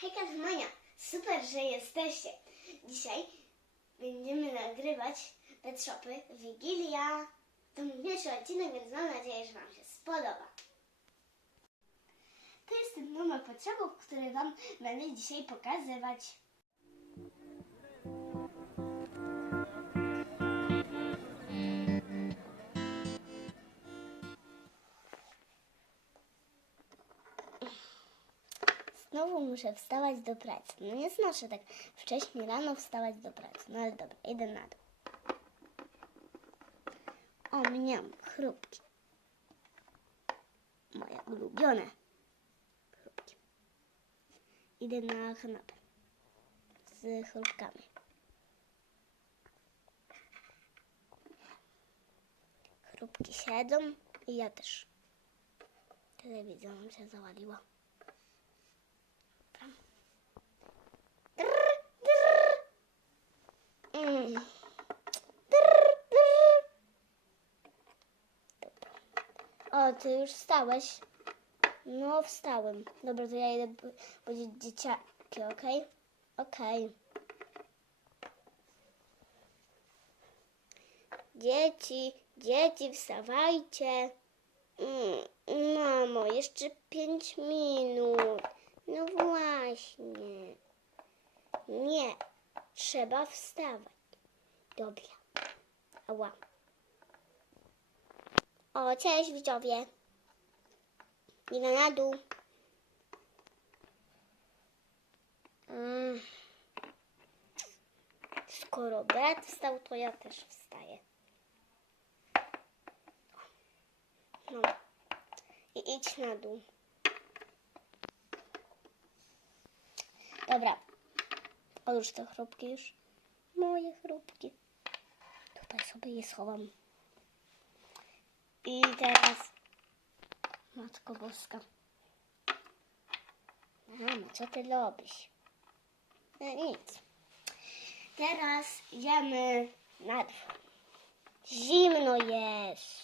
Hejka z Monia, super, że jesteście. Dzisiaj będziemy nagrywać Pet Shopy Wigilia. To mój pierwszy odcinek, więc mam nadzieję, że Wam się spodoba. To jest ten numer Shopów, który Wam będę dzisiaj pokazywać. Znowu muszę wstawać do pracy. No nie znoszę tak wcześnie rano wstawać do pracy. No ale dobra, idę na dół. O, mniam, chrupki. Moje ulubione chrupki. Idę na kanapę z chrupkami. Chrupki siedzą i ja też. Telewizja nam się zawaliła. Drr, drr. O, ty już wstałeś? No, wstałem. Dobra, to ja idę bu- budzić dzieciaki, okej? Okej. Dzieci, dzieci, wstawajcie. Mm, Mamo, jeszcze pięć minut. No właśnie. Nie, trzeba wstawać. Dobra. Ała. O, cześć widzowie. Idę na dół. Mm. Skoro brat wstał, to ja też wstaję. No. I idź na dół. Dobra. Odłóż te chrupki już. Moje chrupki. Tutaj sobie je schowam. I teraz... Matko Boska. Mamo, co ty robisz? No nic. Teraz idziemy na dwór. Zimno jest.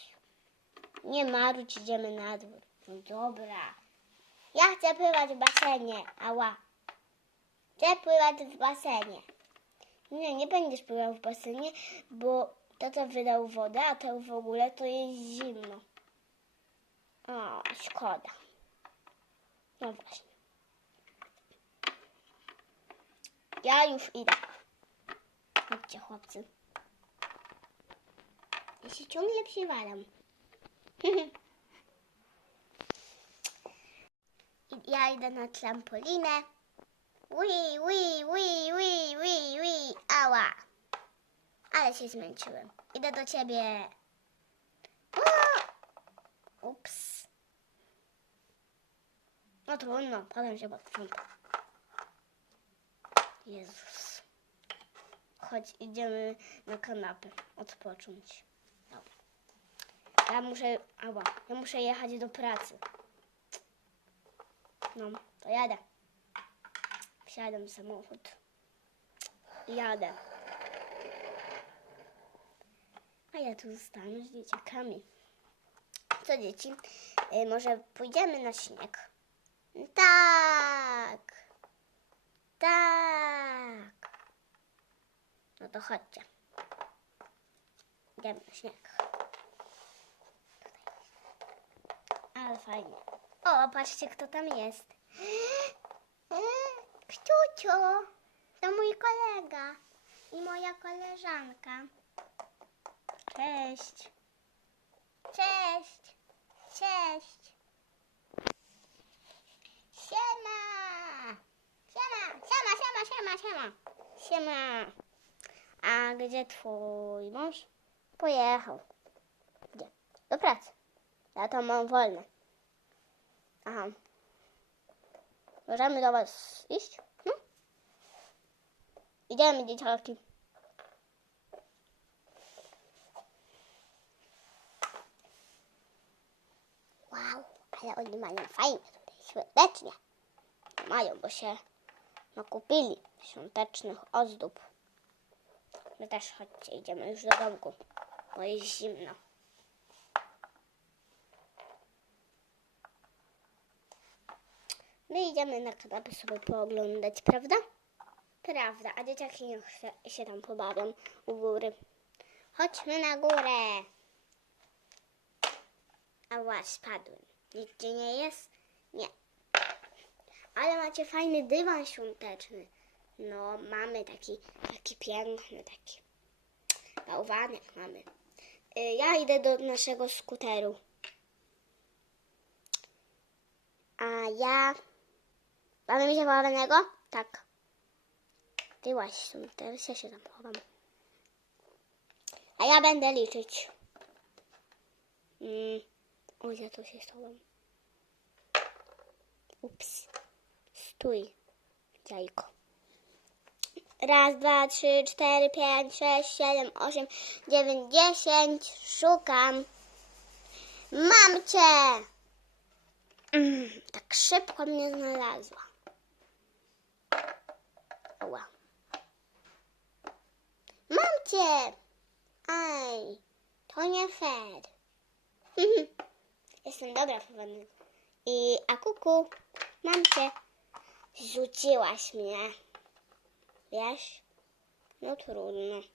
Nie marudź, idziemy na dwór. No dobra. Ja chcę pływać w basenie. Ała. Chcę pływać w basenie. Nie, nie będziesz pływał w basenie, bo tata wydał wodę, a to w ogóle to jest zimno. O, szkoda. No właśnie. Ja już idę. Chodźcie, chłopcy. Ja się ciągle przywalam. Ja idę na trampolinę. Ui, ui, ui, ui, ui, ui, ała. Ale się zmęczyłem. Idę do ciebie. Ups. No trudno, potem się posprzątam. Jezus. Chodź, idziemy na kanapę odpocząć. Ja muszę, ała, ja muszę jechać do pracy. No, to jadę. Wsiadam w samochód. Jadę. A ja tu zostanę z dzieciakami. Co dzieci? Y, może pójdziemy na śnieg? Tak. Tak. No to chodźcie. Idziemy na śnieg. Ale fajnie. O, patrzcie, kto tam jest. Kciucio, to mój kolega i moja koleżanka. Cześć. Cześć. Cześć. Siema. Siema, siema, siema, siema, siema. Siema. A gdzie twój mąż? Pojechał. Gdzie? Do pracy. Ja to mam wolne. Aha. Możemy do was iść? No? Idziemy, dzieciaki. Wow, ale oni mają fajnie tutaj, świątecznie. Mają, bo się nakupili świątecznych ozdób. My też chodźcie, idziemy już do domku, bo jest zimno. My idziemy na kanapę sobie pooglądać, prawda? Prawda, a dzieciaki niech się, się tam pobawią u góry. Chodźmy na górę. Ała, spadłem. Nigdzie nie jest? Nie. Ale macie fajny dywan świąteczny. No, mamy taki, taki piękny, taki bałwanek mamy. Y, Ja idę do naszego skuteru. A ja... Mamy mi się chowanego? Tak. Ty łaś tu, teraz ja się tam chowam. A ja będę liczyć. Mm. O, ja tu się schowam. Ups. Stój, jajko. Raz, dwa, trzy, cztery, pięć, sześć, siedem, osiem, dziewięć, dziesięć. Szukam. Mam cię! Mm, tak szybko mnie znalazła. Ała. Mam cię! Aj, to nie fair. Jestem dobra powodna. I kuku, mam cię. Rzuciłaś mnie. Wiesz? No trudno.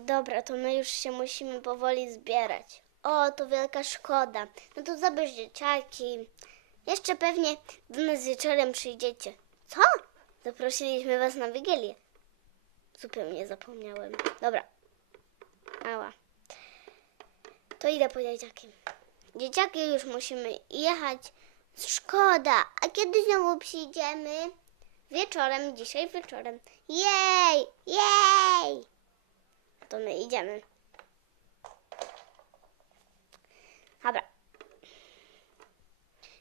Dobra, to my już się musimy powoli zbierać. O, to wielka szkoda. No to zabierz dzieciaki. Jeszcze pewnie do nas wieczorem przyjdziecie. Co? Zaprosiliśmy was na Wigilię. Zupełnie zapomniałem. Dobra. Ała. To idę po dzieciaki. Dzieciaki już musimy jechać. Szkoda. A kiedy znowu przyjdziemy? Wieczorem, dzisiaj wieczorem. Jej! Jej! To my idziemy. Dobra.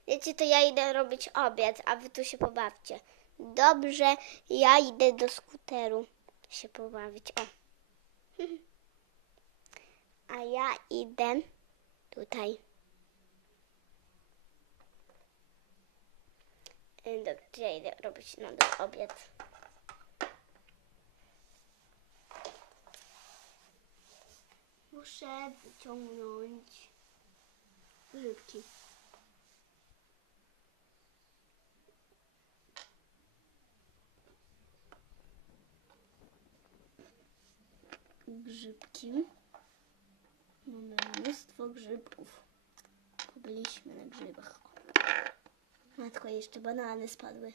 Wiecie, to ja idę robić obiad, a wy tu się pobawcie. Dobrze, ja idę do skuteru się pobawić. O. A ja idę tutaj. Dobra, ja idę robić na obiad. Muszę wyciągnąć grzybki. Grzybki. Mamy mnóstwo grzybków. Byliśmy na grzybach. Matko, jeszcze banany spadły.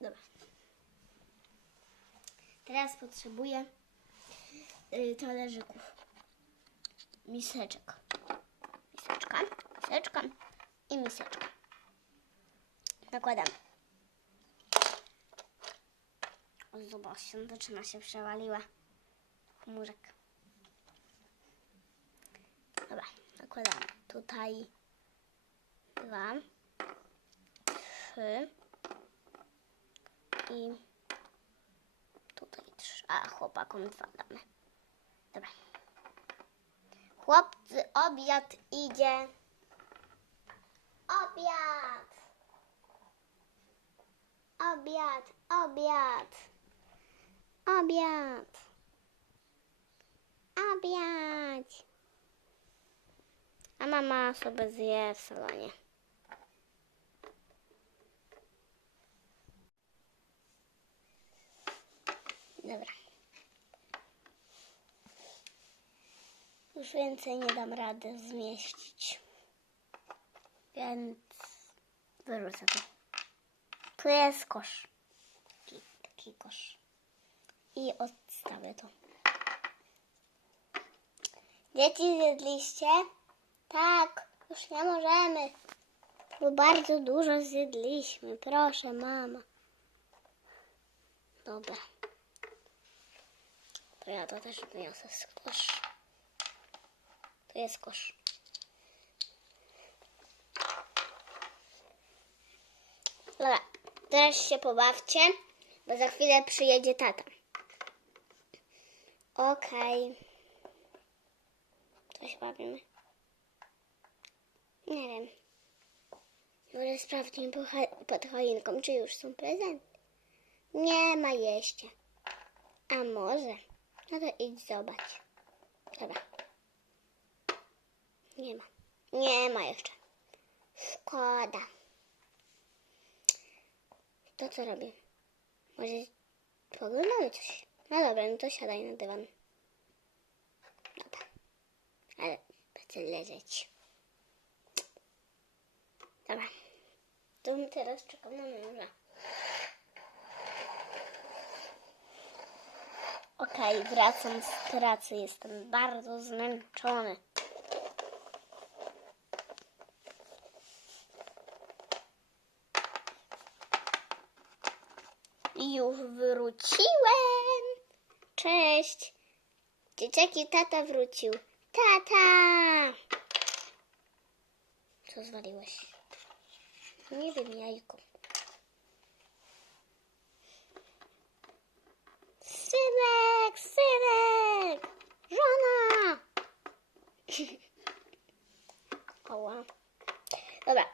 Dobra. Teraz potrzebuję y, talerzyków. Miseczek. Miseczka, miseczka i miseczka. Nakładamy. O, zobaczcie, zaczyna się przewaliła. Chmurek. Dobra, nakładamy. Tutaj dwa, trzy i tutaj trzy. A chłopakom dwa damy. Dobra. Chłopcy, obiad idzie. Obiad! Obiad, obiad. Obiad. Obiad. A mama sobie zje w salonie. Dobra. Już więcej nie dam rady zmieścić. Więc wyrzucę to. Tu jest kosz. Taki, taki kosz. I odstawię to. Dzieci zjedliście? Tak, już nie możemy. Bo bardzo dużo zjedliśmy. Proszę, mama. Dobra. To ja to też wniosę z kosz. To jest kosz. Dobra, teraz się pobawcie, bo za chwilę przyjedzie tata. Okej. Co się bawimy? Nie wiem. Może cho- pod choinką, czy już są prezenty. Nie ma jeszcze. A może? No to idź zobacz. Dobra. Nie ma. Nie ma jeszcze. Szkoda. To co robię? Może poglądamy coś? No dobra, no to siadaj na dywan. Dobra. Ale będę leżeć. Dobra. To teraz czekam na męża. Okej, wracam z pracy. Jestem bardzo zmęczony. Już wróciłem. Cześć. Dzieciaki, tata wrócił. Tata! Co zwaliłeś? Nie wiem, jajko. Synek, synek! Żona! Oła. Dobra.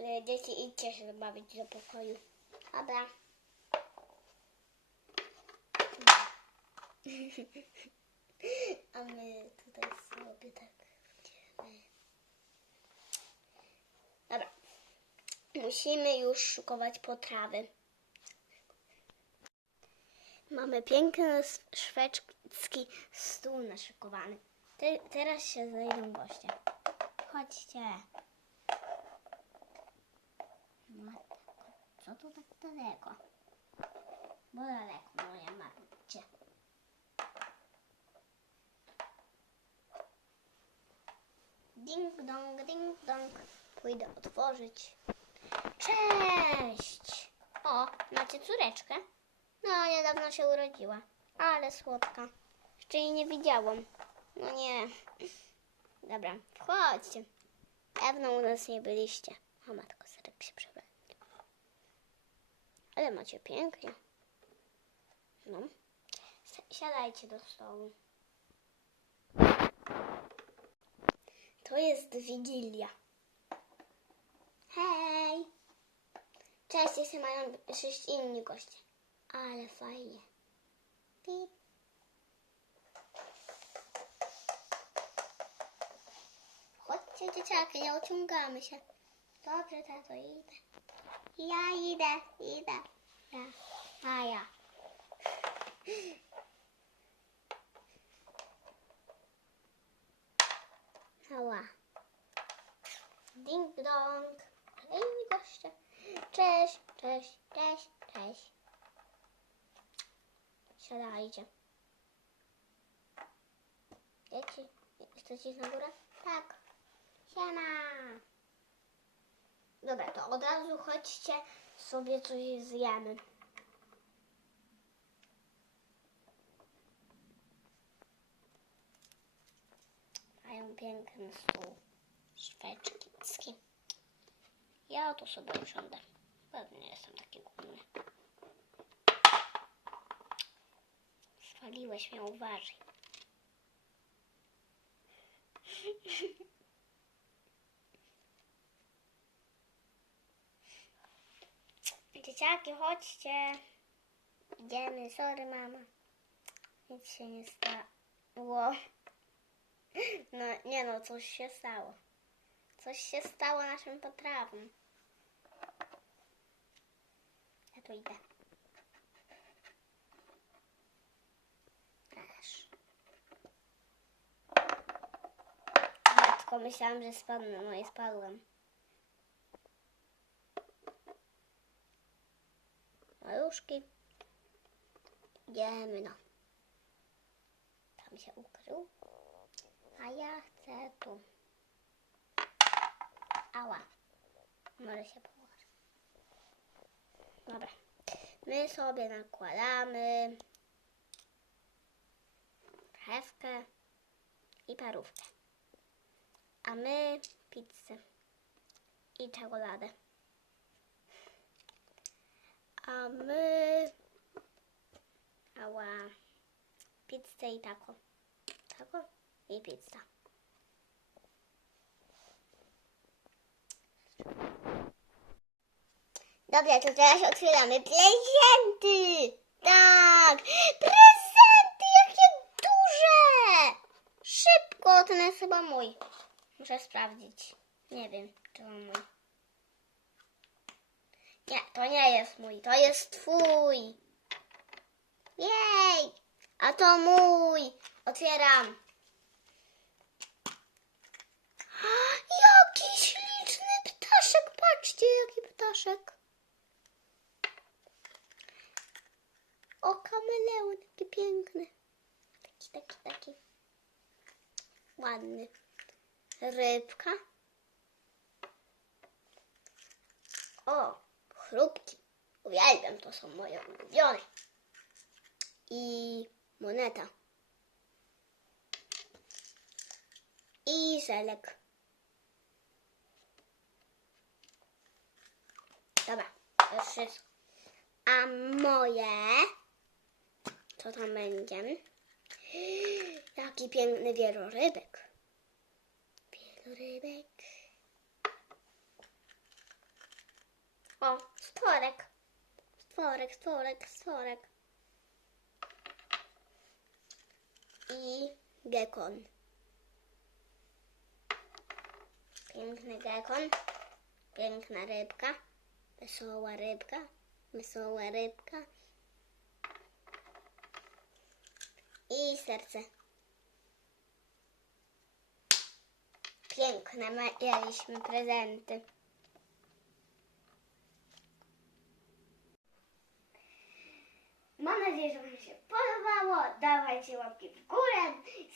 E, Dzieci, idźcie się bawić do pokoju. Dobra. A my tutaj sobie tak idziemy. Dobra. Musimy już szykować potrawy. Mamy piękny szwedzki stół naszykowany. Te, teraz się zajdą goście. Chodźcie. Matko, co tu tak daleko? Bo daleko, moja matcie. Ding dong, ding dong. Pójdę otworzyć. Cześć! O, macie córeczkę? No, niedawno się urodziła. Ale słodka. Jeszcze jej nie widziałam. No nie. Dobra, wchodźcie. Pewno u nas nie byliście. O matko, serek się przebrał. Ale macie pięknie. No. Si- Siadajcie do stołu. To jest Wigilia. Hej! Cześć, jeszcze mają przyjść inni goście. Ale fajnie. Pip. Chodźcie dzieciaki, nie ociągamy się. Dobrze, tato, idę. Ja idę, idę. Ja. A ja. Ała. Ding dong. Kolejni goście. Cześć, cześć, cześć, cześć. Siadajcie. Dzieci, chcecie iść na górę? Tak. Siema. Dobra, to od razu chodźcie sobie coś zjemy. Mają piękny stół szwedzki. Ja tu sobie usiądę. Pewnie nie jestem taki głodny. Spaliłeś mnie, uważaj. Dzieciaki, chodźcie. Idziemy, sorry mama. Nic się nie stało. No nie no, coś się stało. Coś się stało naszym potrawom. Ja tu idę. Aż. Matko, myślałam, że spadnę, no i spadłem. Maluszki. Idziemy no. Tam się ukrył. A ja chcę tu. Ała. Może się położę. Dobra. My sobie nakładamy chewkę i parówkę. A my pizzę i czekoladę. A my ała pizzę i taco. Taco i pizza. Dobra, to teraz otwieramy prezenty. Tak, prezenty, jakie duże. Szybko, ten jest chyba mój. Muszę sprawdzić. Nie wiem, czy on mój. Nie, to nie jest mój, to jest twój. Jej, a to mój. Otwieram. Jaki śliczny ptaszek, patrzcie, jaki ptaszek. O, kameleon, jaki piękny. Taki, taki, taki. Ładny. Rybka. O, chrupki. Uwielbiam, to są moje ulubione. I moneta. I żelek. Dobra, to jest wszystko. A moje, co tam będzie? Jaki piękny wielorybek. Wielorybek. O, stworek. Stworek, stworek, stworek. I gekon. Piękny gekon. Piękna rybka. Wesoła rybka. Wesoła rybka. I serce. Piękne mieliśmy prezenty. Mam nadzieję, że Wam się podobało. Dawajcie łapki w górę,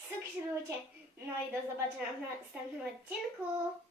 subskrybujcie. No i do zobaczenia w następnym odcinku.